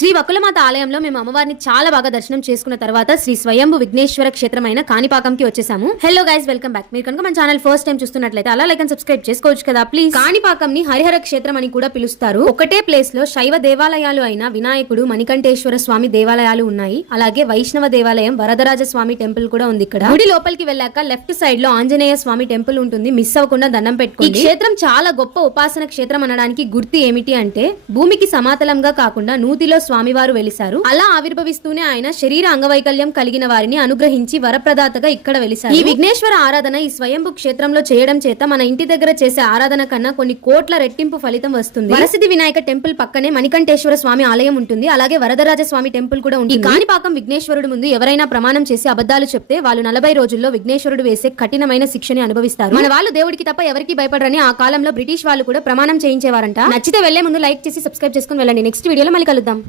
శ్రీ వకులమాత ఆలయంలో మేము అమ్మవారిని చాలా బాగా దర్శనం చేసుకున్న తర్వాత శ్రీ స్వయంభు విఘ్నేశ్వర క్షేత్రమైన కాణిపాకంకి వచ్చేసాము. Hello guys, welcome back. మీరు కనుక మన ఛానల్ ఫస్ట్ టైం చూస్తున్నట్లయితే అలా లైక్ అండ్ సబ్స్క్రైబ్ చేసుకోవచ్చు కదా ప్లీజ్. కాణిపాకం ని హరిహర క్షేత్రం అని కూడా పిలుస్తారు. ఒకటే ప్లేస్ లో శైవ దేవాలయాలు అయిన వినాయకుడు, మణికంఠేశ్వర స్వామి దేవాలయాలు ఉన్నాయి. అలాగే వైష్ణవ దేవాలయం, వరదరాజ స్వామి టెంపుల్ కూడా ఉంది ఇక్కడ. గుడి లోపలికి వెళ్ళాక లెఫ్ట్ సైడ్ లో ఆంజనేయ స్వామి టెంపుల్ ఉంటుంది. మిస్ అవ్వకుండా దండం పెట్టుకోండి. ఈ క్షేత్రం చాలా గొప్ప ఉపాసన క్షేత్రం అనడానికి గుర్తు ఏమిటి అంటే, భూమికి సమాతలంగా కాకుండా నూతిలో స్వామివారు వెలిశారు. అలా ఆవిర్భవిస్తూనే ఆయన శరీర అంగవైకల్యం కలిగిన వారిని అనుగ్రహించి వరప్రదాతగా ఇక్కడ వెలిశారు. ఈ విఘ్నేశ్వర ఆరాధన ఈ స్వయంభు క్షేత్రంలో చేయడం చేత మన ఇంటి దగ్గర చేసే ఆరాధన కన్నా కొన్ని కోట్ల రెట్టింపు ఫలితం వస్తుంది. వరసిద్ధి వినాయక టెంపుల్ పక్కనే మణికంఠేశ్వర స్వామి ఆలయం ఉంటుంది. అలాగే వరదరాజ స్వామి టెంపుల్ కూడా ఉంటుంది. ఈ కాణిపాకం విఘ్నేశ్వరుడు ముందు ఎవరైనా ప్రమాణం చేసి అబద్ధాలు చెప్తే వాళ్ళు 40 రోజుల్లో విఘ్నేశ్వరుడు వేసే కఠినమైన శిక్షని అనుభవిస్తారు. మన వాళ్ళు దేవుడికి తప్ప ఎవరికి భయపడరని ఆ కాలంలో బ్రిటిష్ వాళ్ళు కూడా ప్రమాణం చేయించేవారంట. నచ్చితే వెళ్లే ముందు లైక్ చేసి సబ్స్క్రైబ్ చేసుకుని వెళ్ళండి. నెక్స్ట్ వీడియోలో మళ్ళీ కలుద్దాం.